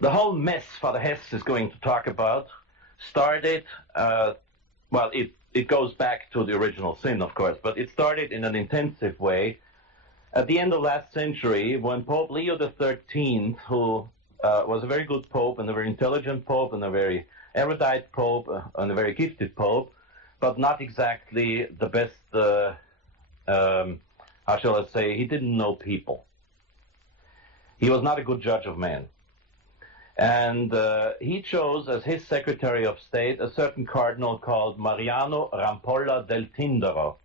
The whole mess Father Hesse is going to talk about started, well, it goes back to the original sin, of course, but it started in an intensive way at the end of last century when Pope Leo XIII, who was a very good pope and a very intelligent pope and a very erudite pope and a very gifted pope, but not exactly the best, how shall I say, he didn't know people. He was not a good judge of men. And he chose as his Secretary of State a certain cardinal called Mariano Rampolla del Tindaro,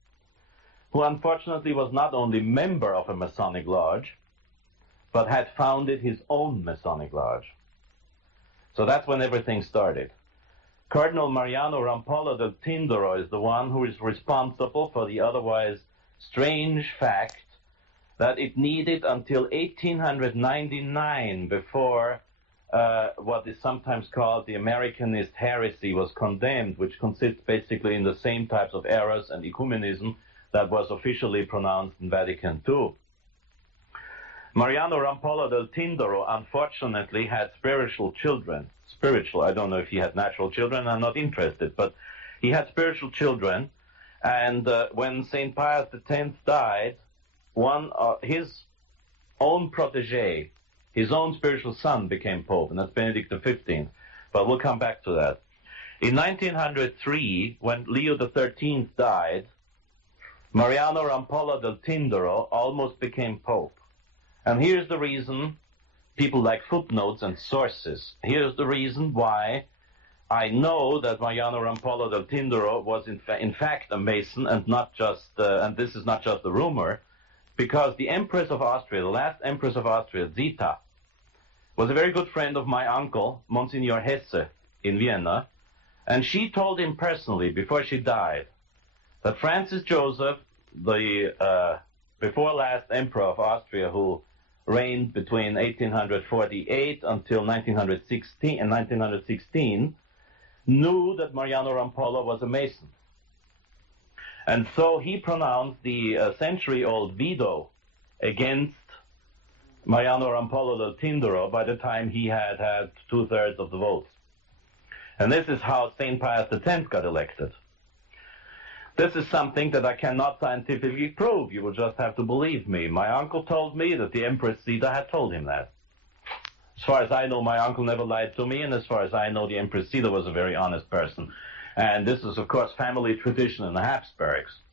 who unfortunately was not only member of a Masonic lodge, but had founded his own Masonic lodge. So that's when everything started. Cardinal Mariano Rampolla del Tindaro is the one who is responsible for the otherwise strange fact that it needed until 1899 before what is sometimes called the Americanist heresy was condemned, which consists basically in the same types of errors and ecumenism that was officially pronounced in Vatican II. Mariano Rampolla del Tindaro unfortunately had spiritual children. Spiritual, I don't know if he had natural children, I'm not interested, but he had spiritual children, and when St. Pius X died, his own protege, his own spiritual son became Pope, and that's Benedict XV. But we'll come back to that. In 1903, when Leo XIII died, Mariano Rampolla del Tindaro almost became Pope. And here's the reason, people like footnotes and sources. Here's the reason why I know that Mariano Rampolla del Tindaro was in fact a Mason and not just, and this is not just a rumor, because the Empress of Austria, the last Empress of Austria, Zita, was a very good friend of my uncle, Monsignor Hesse, in Vienna, and she told him personally, before she died, that Francis Joseph, the before last Emperor of Austria, who reigned between 1848 until 1916, knew that Mariano Rampolla was a Mason. And so he pronounced the century-old veto against Mariano Rampolla del Tindaro by the time he had had 2/3 of the votes. And this is how St. Pius X got elected. This is something that I cannot scientifically prove. You will just have to believe me. My uncle told me that the Empress Zita had told him that. As far as I know, my uncle never lied to me, and as far as I know, the Empress Zita was a very honest person. And this is, of course, family tradition in the Habsburgs.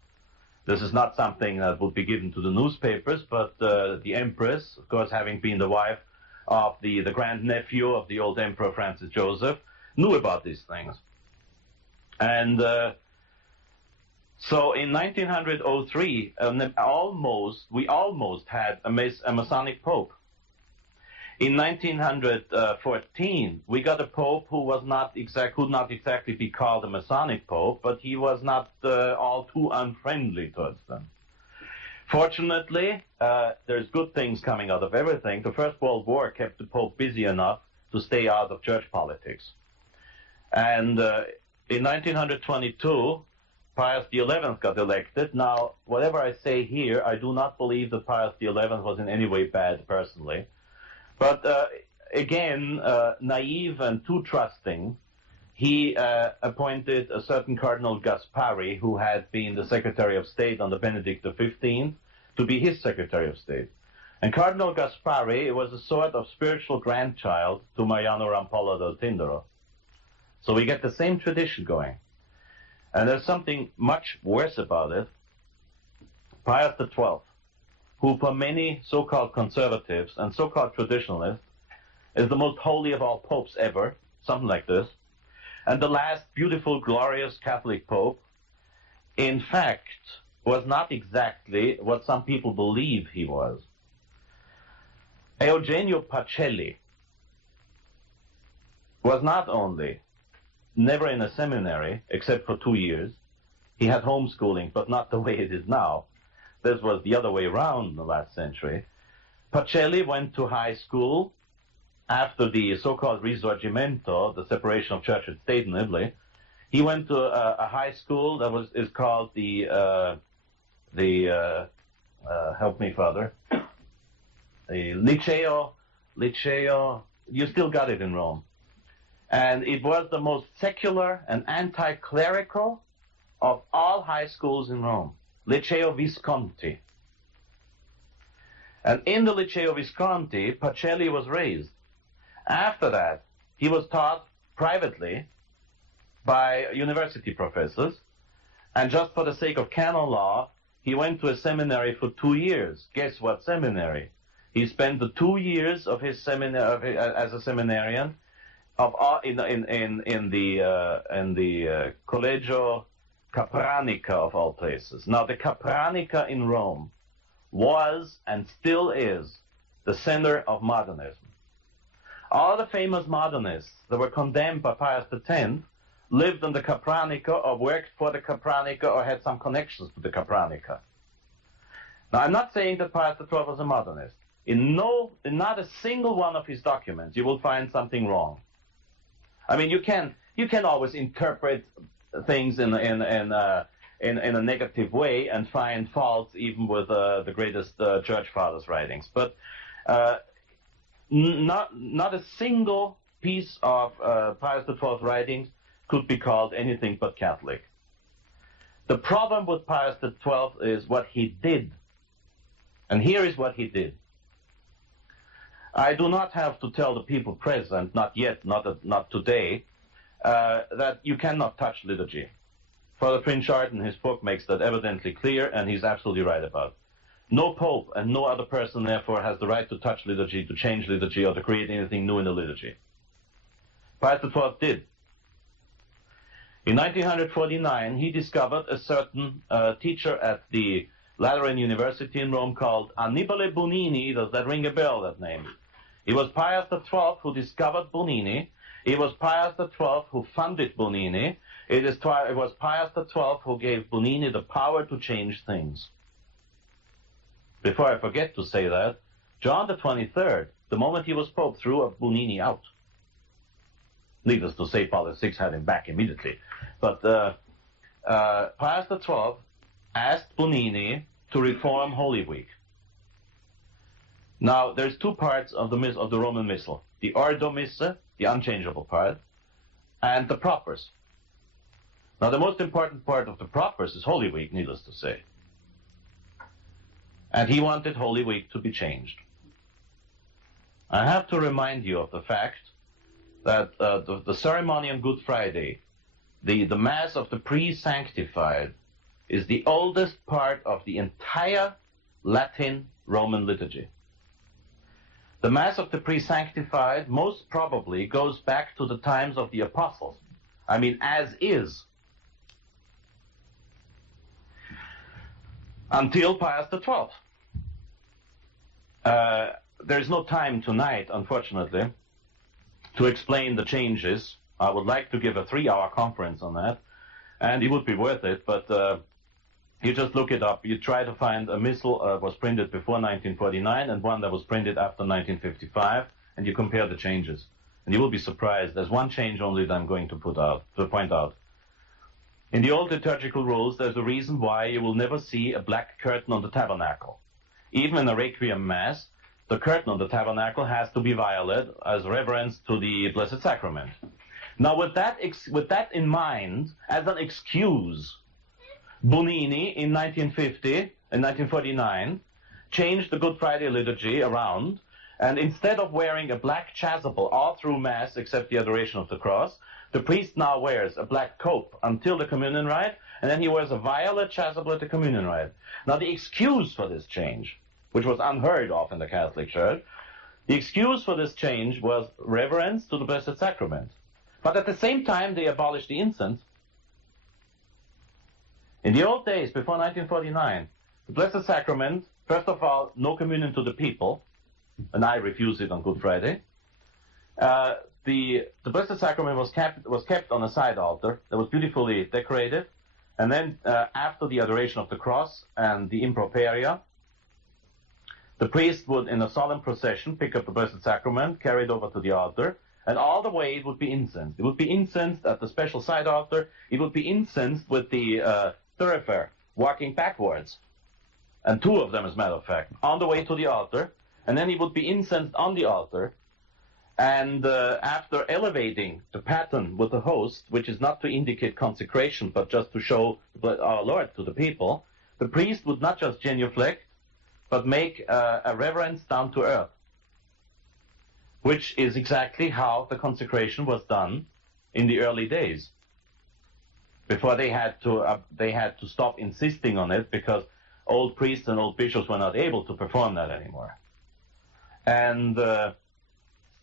This is not something that would be given to the newspapers, but the Empress, of course, having been the wife of the grandnephew of the old Emperor Francis Joseph, knew about these things. And so in 1903, we almost had a Masonic Pope. In 1914, we got a Pope who could not exactly be called a Masonic Pope, but he was not all too unfriendly towards them. Fortunately, there's good things coming out of everything. The First World War kept the Pope busy enough to stay out of church politics. And in 1922, Pius XI got elected. Now, whatever I say here, I do not believe that Pius XI was in any way bad personally. But again, naive and too trusting, he appointed a certain Cardinal Gaspari, who had been the Secretary of State under Benedict XV, to be his Secretary of State. And Cardinal Gaspari was a sort of spiritual grandchild to Mariano Rampolla del Tindaro. So we get the same tradition going. And there's something much worse about it. Pius XII, who for many so-called conservatives and so-called traditionalists is the most holy of all popes ever, something like this, and the last beautiful, glorious Catholic pope, in fact, was not exactly what some people believe he was. Eugenio Pacelli was not only never in a seminary, except for 2 years. He had homeschooling, but not the way it is now. This was the other way around in the last century. Pacelli went to high school after the so-called Risorgimento, the separation of church and state in Italy. He went to a high school that is called the help me, Father, the Liceo you still got it in Rome. And it was the most secular and anti-clerical of all high schools in Rome, Liceo Visconti. And in the Liceo Visconti, Pacelli was raised. After that, he was taught privately by university professors, and just for the sake of canon law, he went to a seminary for 2 years. Guess what seminary? He spent the 2 years of his seminary as a seminarian in the Collegio Capranica of all places. Now, the Capranica in Rome was and still is the center of modernism. All the famous modernists that were condemned by Pius X lived in the Capranica or worked for the Capranica or had some connections to the Capranica. Now, I'm not saying that Pius XII was a modernist. In not a single one of his documents you will find something wrong. I mean, you can always interpret things in a negative way and find faults even with the greatest church fathers' writings. But not a single piece of Pius XII's writings could be called anything but Catholic. The problem with Pius XII is what he did. And here is what he did. I do not have to tell the people present, not yet, not today, that you cannot touch liturgy. Father Prince Chard in his book makes that evidently clear, and he's absolutely right about it. No pope and no other person, therefore, has the right to touch liturgy, to change liturgy, or to create anything new in the liturgy. Pius XII did. In 1949, he discovered a certain teacher at the Lateran University in Rome called Annibale Bonini. Does that ring a bell, that name? It was Pius XII who discovered Bonini. It was Pius XII who funded Bonini. It was Pius XII who gave Bonini the power to change things. Before I forget to say that, John the 23rd, the moment he was Pope, threw Bonini out. Needless to say, Paul VI had him back immediately. But Pius XII asked Bonini to reform Holy Week. Now, there's two parts of the Roman Missal: the Ordo Missa, the unchangeable part, and the Propers. Now, the most important part of the Propers is Holy Week, needless to say. And he wanted Holy Week to be changed. I have to remind you of the fact that the ceremony on Good Friday, the Mass of the Pre-Sanctified, is the oldest part of the entire Latin Roman liturgy. The Mass of the Pre-Sanctified most probably goes back to the times of the Apostles. I mean, as is. Until Pius XII. There's no time tonight, unfortunately, to explain the changes. I would like to give a 3-hour conference on that, and it would be worth it, but you just look it up. You try to find a missal that was printed before 1949 and one that was printed after 1955, and you compare the changes. And you will be surprised. There's one change only that I'm going to point out. In the old liturgical rules, there's a reason why you will never see a black curtain on the tabernacle. Even in a Requiem Mass, the curtain on the tabernacle has to be violet as reverence to the Blessed Sacrament. Now, with that in mind, as an excuse, Bonini in 1949, changed the Good Friday liturgy around, and instead of wearing a black chasuble all through Mass except the Adoration of the Cross, the priest now wears a black cope until the communion rite, and then he wears a violet chasuble at the communion rite. Now, the excuse for this change, which was unheard of in the Catholic Church, the excuse for this change was reverence to the Blessed Sacrament. But at the same time, they abolished the incense. In the old days, before 1949, the Blessed Sacrament, first of all, no communion to the people, and I refuse it on Good Friday. The Blessed Sacrament was kept on a side altar that was beautifully decorated, and then after the Adoration of the Cross and the Improperia, the priest would, in a solemn procession, pick up the Blessed Sacrament, carry it over to the altar, and all the way it would be incensed. It would be incensed at the special side altar. It would be incensed with the thurifer walking backwards, and 2 of them, as a matter of fact, on the way to the altar, and then he would be incensed on the altar, And after elevating the paten with the host, which is not to indicate consecration, but just to show our Lord to the people, the priest would not just genuflect, but make a reverence down to earth, which is exactly how the consecration was done in the early days. Before they had to stop insisting on it because old priests and old bishops were not able to perform that anymore. And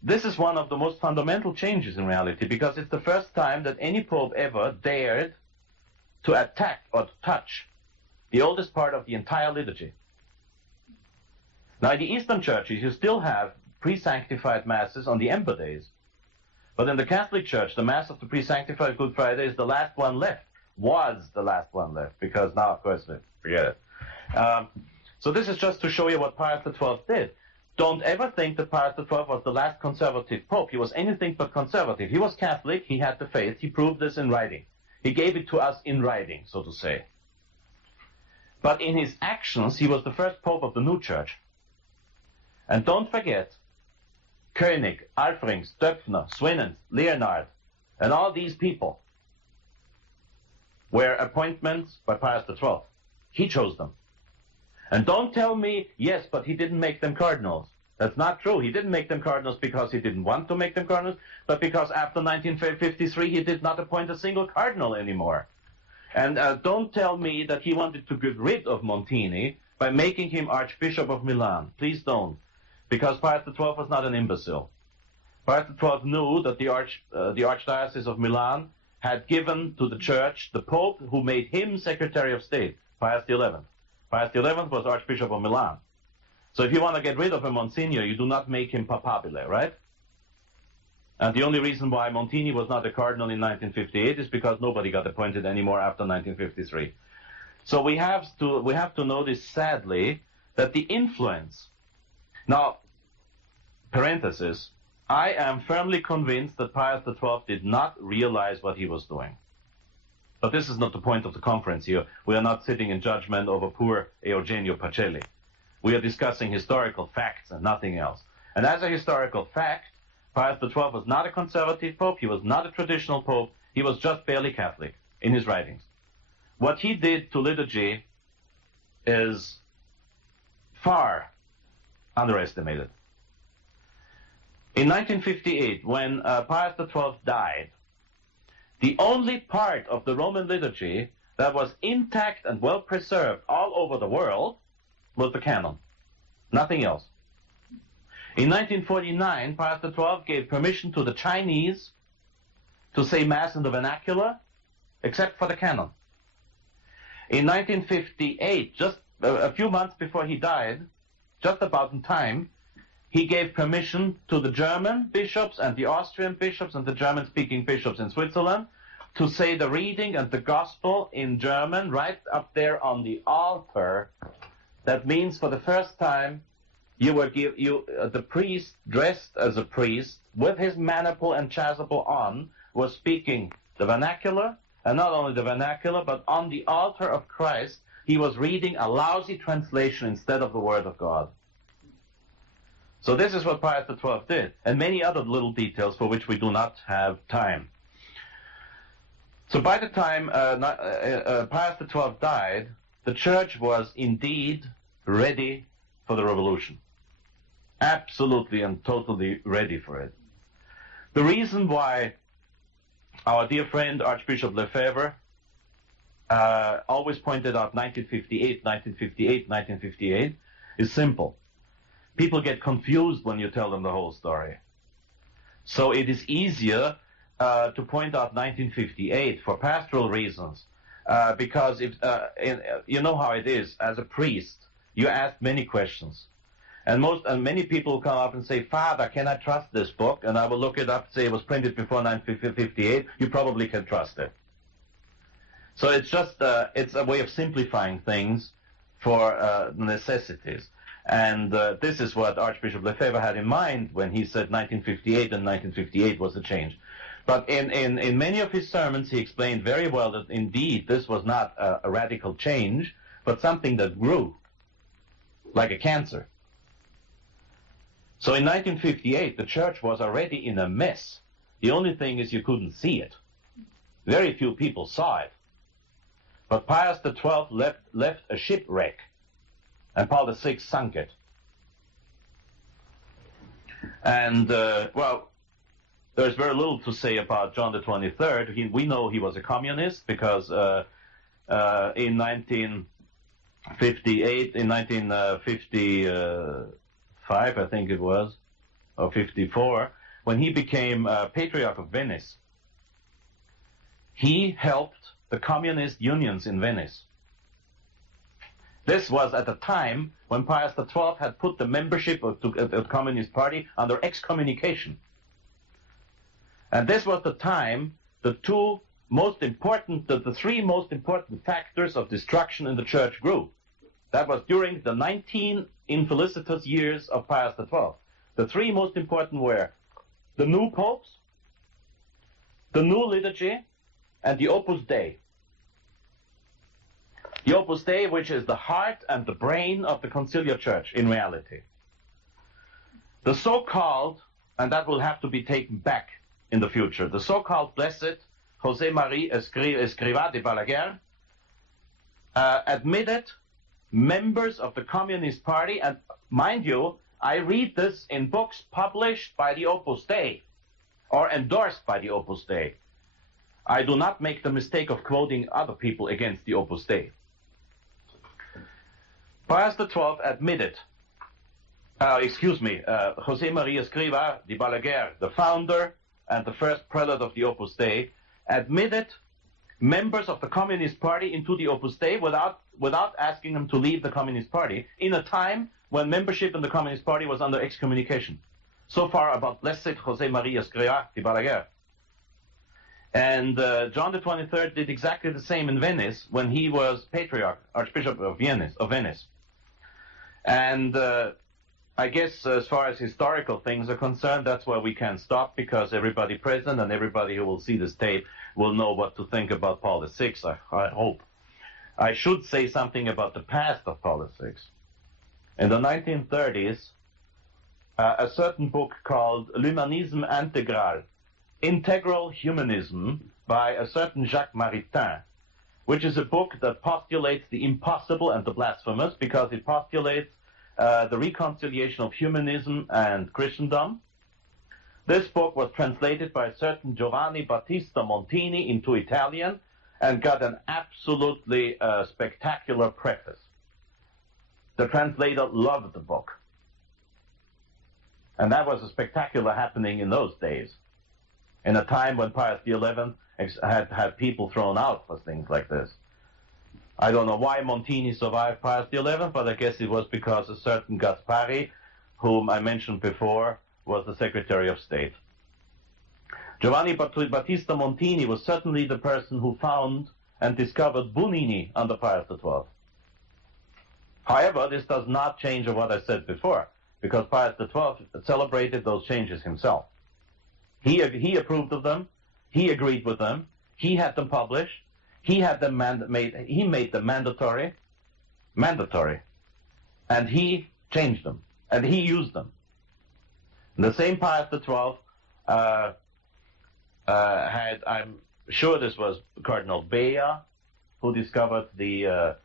this is one of the most fundamental changes in reality, because it's the first time that any pope ever dared to attack or to touch the oldest part of the entire liturgy. Now, in the Eastern churches, you still have pre-sanctified masses on the Ember days. But in the Catholic Church, the Mass of the pre-sanctified Good Friday is the last one left, was the last one left, because now, of course, forget it. So this is just to show you what Pius XII did. Don't ever think that Pius XII was the last conservative pope. He was anything but conservative. He was Catholic, he had the faith, he proved this in writing. He gave it to us in writing, so to say. But in his actions, he was the first pope of the new church. And don't forget, König, Alfrings, Döpfner, Swinens, Leonard, and all these people were appointments by Pius XII. He chose them. And don't tell me, yes, but he didn't make them cardinals. That's not true. He didn't make them cardinals because he didn't want to make them cardinals, but because after 1953 he did not appoint a single cardinal anymore. And don't tell me that he wanted to get rid of Montini by making him Archbishop of Milan. Please don't. Because Pius XII was not an imbecile. Pius XII knew that the Archdiocese of Milan had given to the Church the Pope who made him Secretary of State, Pius XI. Pius XI was Archbishop of Milan. So if you want to get rid of a Monsignor, you do not make him papabile, right? And the only reason why Montini was not a cardinal in 1958 is because nobody got appointed anymore after 1953. So we have to notice, sadly, that the influence. Now, parenthesis, I am firmly convinced that Pius XII did not realize what he was doing. But this is not the point of the conference here. We are not sitting in judgment over poor Eugenio Pacelli. We are discussing historical facts and nothing else. And as a historical fact, Pius XII was not a conservative pope. He was not a traditional pope. He was just barely Catholic in his writings. What he did to liturgy is far underestimated. In 1958, when Pius XII died, the only part of the Roman liturgy that was intact and well preserved all over the world was the canon. Nothing else. In 1949, Pius XII gave permission to the Chinese to say Mass in the vernacular, except for the canon. In 1958, just a few months before he died, just about in time, he gave permission to the German bishops and the Austrian bishops and the German-speaking bishops in Switzerland to say the reading and the gospel in German right up there on the altar. That means for the first time the priest dressed as a priest with his maniple and chasuble on was speaking the vernacular, and not only the vernacular, but on the altar of Christ he was reading a lousy translation instead of the Word of God. So this is what Pius XII did, and many other little details for which we do not have time. So by the time Pius XII died, the Church was indeed ready for the revolution. Absolutely and totally ready for it. The reason why our dear friend Archbishop Lefebvre always pointed out 1958, 1958, 1958 is simple. People get confused when you tell them the whole story. So it is easier to point out 1958 for pastoral reasons, because if you know how it is. As a priest, you ask many questions, and many people come up and say, "Father, can I trust this book?" And I will look it up, say it was printed before 1958. You probably can trust it. So it's just it's a way of simplifying things for necessities. And this is what Archbishop Lefebvre had in mind when he said 1958, and 1958 was the change. But in many of his sermons, he explained very well that indeed this was not a radical change, but something that grew like a cancer. So in 1958, the church was already in a mess. The only thing is you couldn't see it. Very few people saw it. But Pius XII left a shipwreck, and Paul VI sunk it. And, well, there's very little to say about John the 23rd. We know he was a communist because in 1955, I think it was, or 54, when he became Patriarch of Venice, he helped the communist unions in Venice. This was at a time when Pius XII had put the membership of the Communist Party under excommunication. And this was the time the three most important factors of destruction in the church grew. That was during the 19 infelicitous years of Pius XII. The three most important were the new popes, the new liturgy, and the Opus Dei. The Opus Dei, which is the heart and the brain of the conciliar church in reality. The so-called, and that will have to be taken back in the future, the so-called blessed José Marie Escrivá de Balaguer admitted members of the Communist Party, and mind you, I read this in books published by the Opus Dei or endorsed by the Opus Dei. I do not make the mistake of quoting other people against the Opus Dei. Pius XII admitted, José María Escrivá de Balaguer, the founder and the first prelate of the Opus Dei, admitted members of the Communist Party into the Opus Dei without asking them to leave the Communist Party in a time when membership in the Communist Party was under excommunication. So far about blessed José María Escrivá de Balaguer. And John the 23rd did exactly the same in Venice when he was Patriarch, Archbishop of Venice. And I guess as far as historical things are concerned, that's where we can stop, because everybody present and everybody who will see this tape will know what to think about Paul VI, I hope. I should say something about the past of Paul VI. In the 1930s, a certain book called L'Humanisme Intégral, Integral Humanism, by a certain Jacques Maritain, which is a book that postulates the impossible and the blasphemous, because it postulates the reconciliation of humanism and Christendom. This book was translated by a certain Giovanni Battista Montini into Italian and got an absolutely spectacular preface. The translator loved the book. And that was a spectacular happening in those days, in a time when Pius XI had people thrown out for things like this. I don't know why Montini survived Pius XI, but I guess it was because a certain Gaspari, whom I mentioned before, was the Secretary of State. Giovanni Battista Montini was certainly the person who found and discovered Bunini under Pius XII. However, this does not change what I said before, because Pius XII celebrated those changes himself. He approved of them, he agreed with them, he had them published, he had them made them mandatory, and he changed them, and he used them. And the same Pius XII had, I'm sure this was Cardinal Bea, who discovered the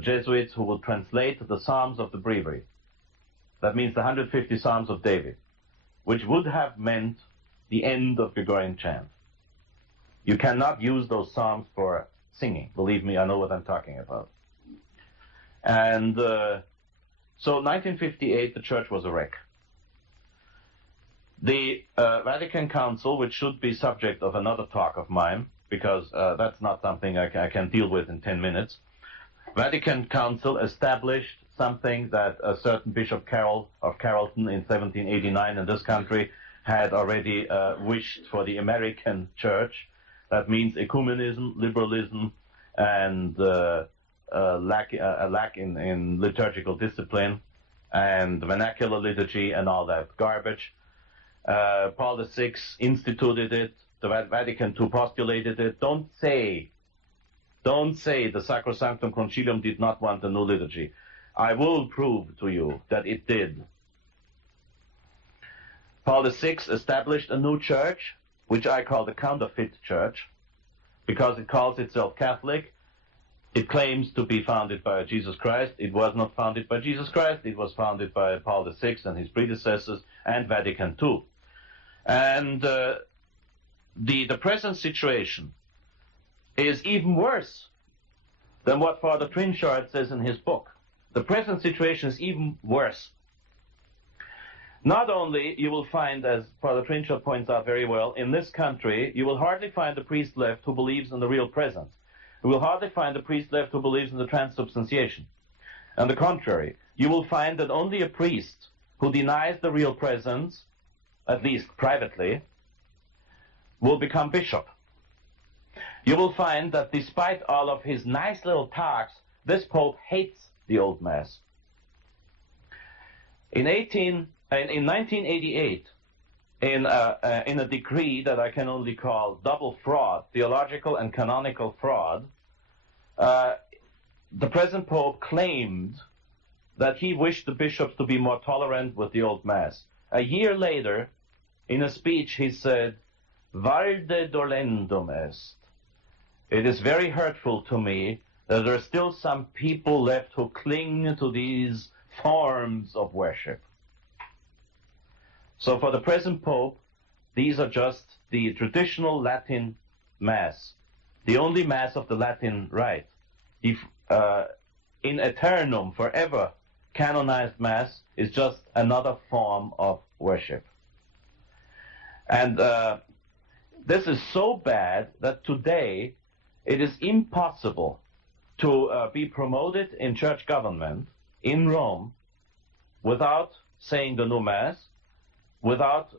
Jesuits who would translate the Psalms of the Breviary. That means the 150 Psalms of David, which would have meant the end of Gregorian chant. You cannot use those Psalms for singing. Believe me, I know what I'm talking about. And so 1958, the church was a wreck. The Vatican Council, which should be subject of another talk of mine, because that's not something I can deal with in 10 minutes. Vatican Council established something that a certain Bishop Carroll of Carrollton in 1789 in this country had already wished for the American church. That means ecumenism, liberalism, and a lack in liturgical discipline, and vernacular liturgy and all that garbage. Paul VI instituted it. The Vatican II postulated it. Don't say the Sacrosanctum Concilium did not want a new liturgy. I will prove to you that it did. Paul VI established a new church, which I call the counterfeit church, because it calls itself Catholic. It claims to be founded by Jesus Christ. It was not founded by Jesus Christ. It was founded by Paul VI and his predecessors and Vatican II. And the present situation is even worse than what Father Trinchard says in his book. The present situation is even worse. Not only you will find, as Father Trinchard points out very well, in this country, you will hardly find a priest left who believes in the real presence. You will hardly find a priest left who believes in the transubstantiation. On the contrary, you will find that only a priest who denies the real presence, at least privately, will become bishop. You will find that despite all of his nice little talks, this Pope hates the old Mass. In 1988, in a decree that I can only call double fraud, theological and canonical fraud, the present Pope claimed that he wished the bishops to be more tolerant with the old Mass. A year later, in a speech, he said, "Valde dolendum est." It is very hurtful to me that there are still some people left who cling to these forms of worship. So for the present Pope, these are just the traditional Latin Mass, the only Mass of the Latin rite. In eternum, forever, canonized Mass is just another form of worship. And this is so bad that today it is impossible to be promoted in church government in Rome without saying the new Mass, without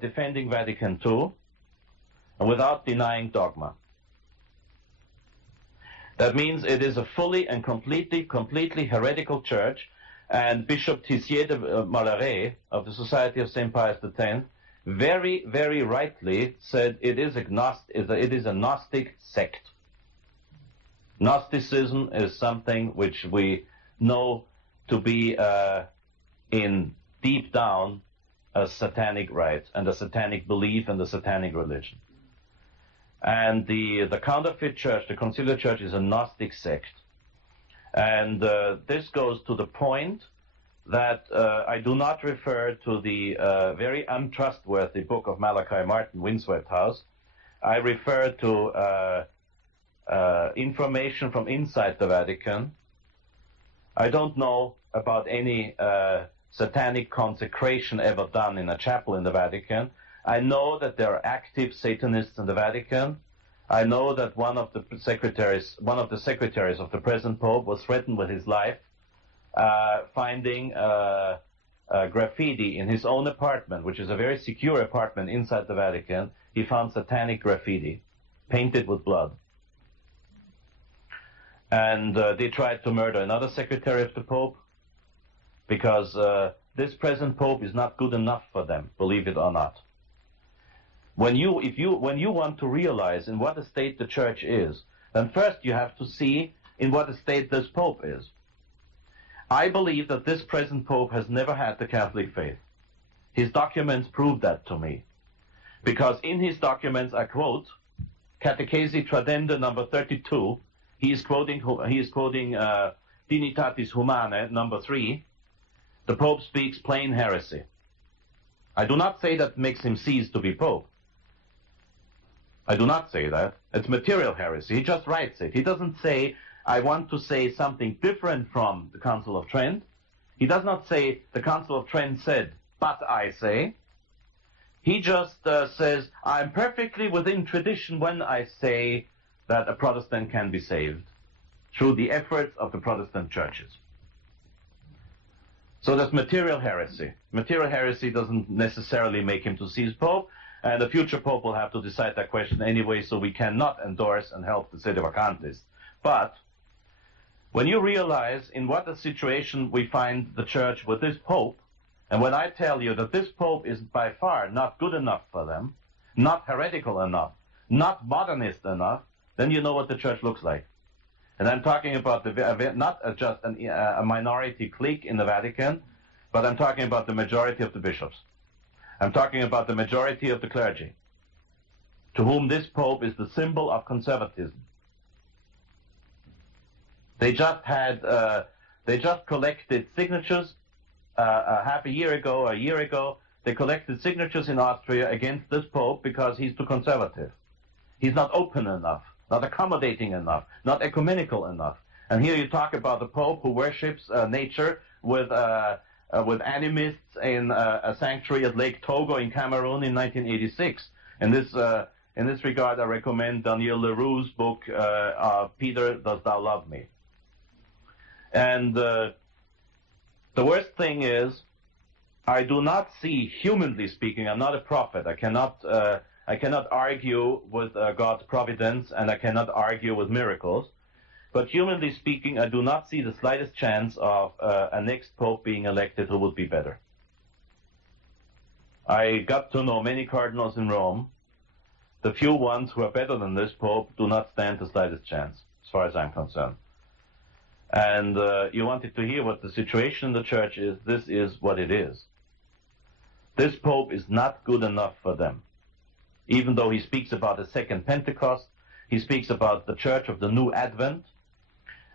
defending Vatican II, and without denying dogma. That means it is a fully and completely heretical church, and Bishop Tissier de Malaret of the Society of St. Pius X very, very rightly said it is a Gnostic sect. Gnosticism is something which we know to be in deep down a satanic rite and a satanic belief and a satanic religion. And the counterfeit church, the conciliar church, is a Gnostic sect. And this goes to the point that I do not refer to the very untrustworthy book of Malachi Martin, Windswept House. I refer to information from inside the Vatican. I don't know about any satanic consecration ever done in a chapel in the Vatican. I know that there are active Satanists in the Vatican. I know that one of the secretaries of the present Pope was threatened with his life, finding graffiti in his own apartment, which is a very secure apartment inside the Vatican. He found satanic graffiti, painted with blood. And they tried to murder another secretary of the Pope, because this present Pope is not good enough for them, believe it or not. When you want to realize in what a state the church is, then first you have to see in what a state this Pope is. I believe that this present Pope has never had the Catholic faith. His documents prove that to me. Because in his documents, I quote, Catechesi Tradenda number 32, he is quoting Dignitatis Humanae number 3, the Pope speaks plain heresy. I do not say that makes him cease to be Pope. I do not say that. It's material heresy. He just writes it. He doesn't say, I want to say something different from the Council of Trent. He does not say, the Council of Trent said, but I say. He just says, I'm perfectly within tradition when I say that a Protestant can be saved through the efforts of the Protestant churches. So that's material heresy. Material heresy doesn't necessarily make him to cease Pope, and the future Pope will have to decide that question anyway, so we cannot endorse and help the sedevacantists. But when you realize in what a situation we find the church with this Pope, and when I tell you that this Pope is by far not good enough for them, not heretical enough, not modernist enough, then you know what the church looks like. And I'm talking about not just a minority clique in the Vatican, but I'm talking about the majority of the bishops. I'm talking about the majority of the clergy, to whom this Pope is the symbol of conservatism. They just collected signatures half a year ago. They collected signatures in Austria against this Pope because he's too conservative. He's not open enough, not accommodating enough, not ecumenical enough. And here you talk about the Pope who worships nature with animists in a sanctuary at Lake Togo in Cameroon in 1986. In this regard, I recommend Daniel Leroux's book, Peter, Dost Thou Love Me? And the worst thing is, I do not see, humanly speaking, I'm not a prophet. I cannot argue with God's providence, and I cannot argue with miracles. But humanly speaking, I do not see the slightest chance of a next Pope being elected who would be better. I got to know many cardinals in Rome. The few ones who are better than this Pope do not stand the slightest chance, as far as I'm concerned. And you wanted to hear what the situation in the church is. This is what it is. This Pope is not good enough for them. Even though he speaks about a second Pentecost, he speaks about the church of the new Advent,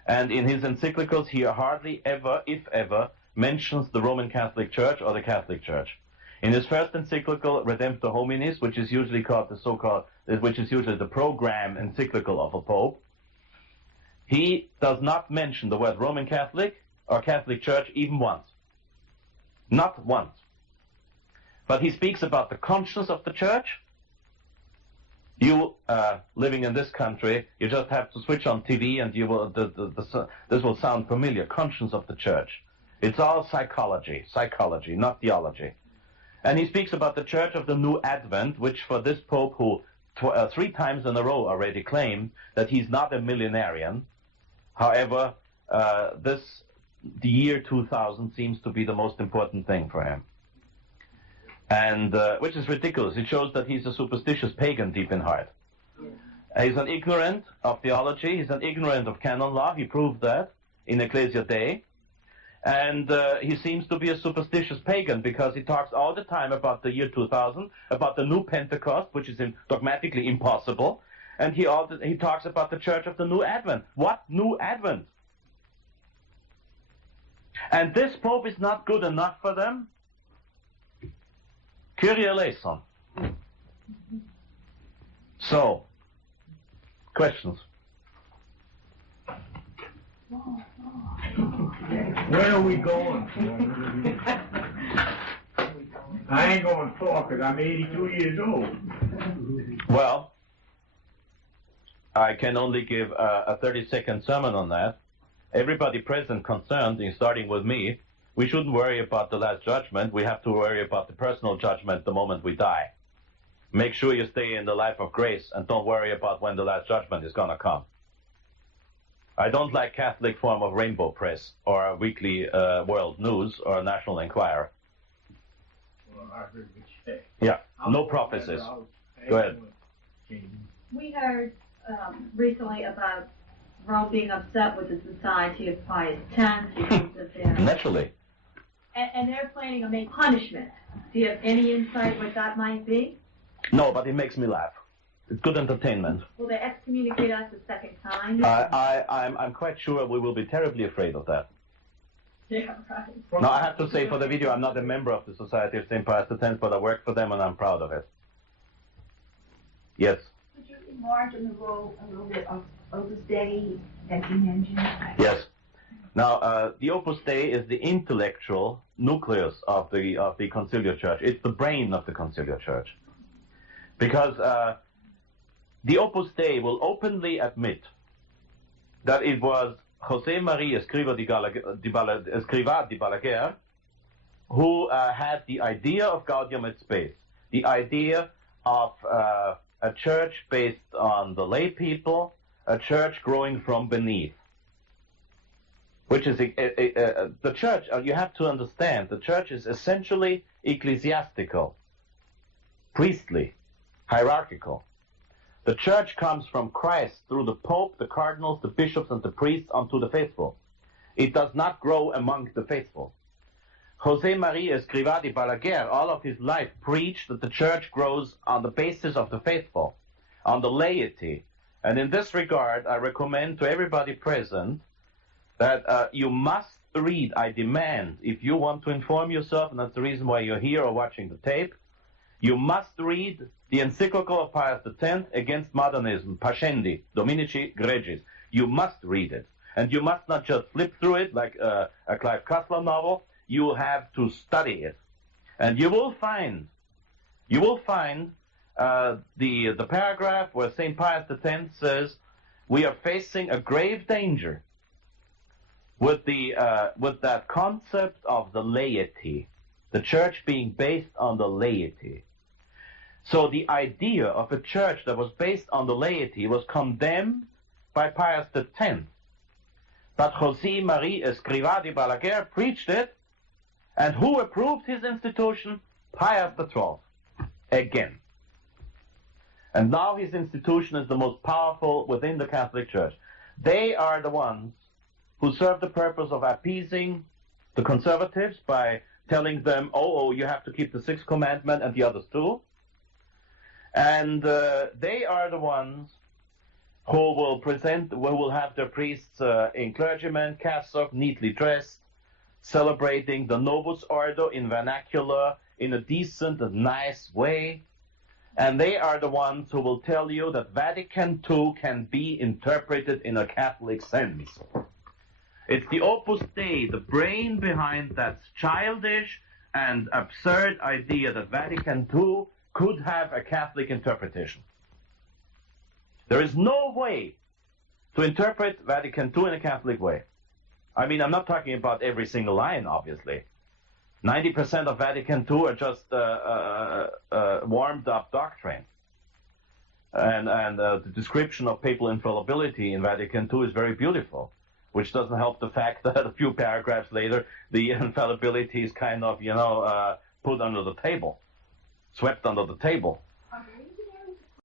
and in his encyclicals he hardly ever, if ever, mentions the Roman Catholic Church or the Catholic Church. In his first encyclical, Redemptor Hominis, which is usually called which is usually the program encyclical of a Pope, he does not mention the word Roman Catholic or Catholic Church even once. Not once. But he speaks about the conscience of the Church. You, living in this country, you just have to switch on TV and you will, this will sound familiar. Conscience of the Church. It's all psychology, not theology. And he speaks about the Church of the New Advent, which for this Pope, who 3 times in a row already claimed that he's not a millenarian. However, the year 2000 seems to be the most important thing for him. And which is ridiculous. It shows that he's a superstitious pagan deep in heart. He's an ignorant of theology. He's an ignorant of canon law. He proved that in Ecclesia Dei. And he seems to be a superstitious pagan because he talks all the time about the year 2000, about the new Pentecost, which is dogmatically impossible. And he talks about the Church of the New Advent. What new Advent? And this Pope is not good enough for them? Kyrie eleison. So, questions? Where are we going? I ain't going far because I'm 82 years old. Well, I can only give a 30-second sermon on that. Everybody present concerned, starting with me, we shouldn't worry about the last judgment. We have to worry about the personal judgment the moment we die. Make sure you stay in the life of grace and don't worry about when the last judgment is going to come. I don't like Catholic form of rainbow press or weekly world news or National Enquirer. Well, I heard what you say. Yeah, no prophecies. Go ahead. We heard recently about Rome being upset with the Society of Pius X because of their... Naturally. And they're planning to make punishment. Do you have any insight what that might be? No, but it makes me laugh. It's good entertainment. Will they excommunicate us a second time? I'm quite sure we will be terribly afraid of that. Yeah, right. Now, I have to say for the video, I'm not a member of the Society of St. Pius X, but I work for them and I'm proud of it. Yes? Could you enlarge on the role a little bit of Opus Dei that you mentioned? Yes. Now, the Opus Dei is the intellectual nucleus of the Conciliar Church. It's the brain of the Conciliar Church. Because the Opus Dei will openly admit that it was José María Escrivá de Balaguer who had the idea of Gaudium et Spes, the idea of a church based on the lay people, a church growing from beneath. Which is the church, you have to understand, the church is essentially ecclesiastical, priestly, hierarchical. The church comes from Christ through the Pope, the cardinals, the bishops, and the priests unto the faithful. It does not grow among the faithful. José María Escrivá de Balaguer, all of his life, preached that the church grows on the basis of the faithful, on the laity. And in this regard, I recommend to everybody present that you must read, I demand, if you want to inform yourself, and that's the reason why you're here or watching the tape, you must read the encyclical of Pius X against modernism, Pascendi, Dominici Gregis. You must read it. And you must not just flip through it like a Clive Cussler novel. You have to study it. And you will find the paragraph where St. Pius X says, we are facing a grave danger with that concept of the laity, the church being based on the laity. So the idea of a church that was based on the laity was condemned by Pius X. But José María Escrivá de Balaguer preached it, and who approved his institution? Pius XII, again. And now his institution is the most powerful within the Catholic Church. They are the ones who serve the purpose of appeasing the conservatives by telling them, oh, you have to keep the sixth commandment and the others too. And they are the ones who will have their priests in clergymen, cassock, neatly dressed, celebrating the Novus Ordo in vernacular in a decent and nice way. And they are the ones who will tell you that Vatican II can be interpreted in a Catholic sense. It's the Opus Dei, the brain behind that childish and absurd idea that Vatican II could have a Catholic interpretation. There is no way to interpret Vatican II in a Catholic way. I mean, I'm not talking about every single line, obviously. 90% of Vatican II are just warmed-up doctrine. And the description of papal infallibility in Vatican II is very beautiful, which doesn't help the fact that a few paragraphs later, the infallibility is kind of, put under the table, swept under the table.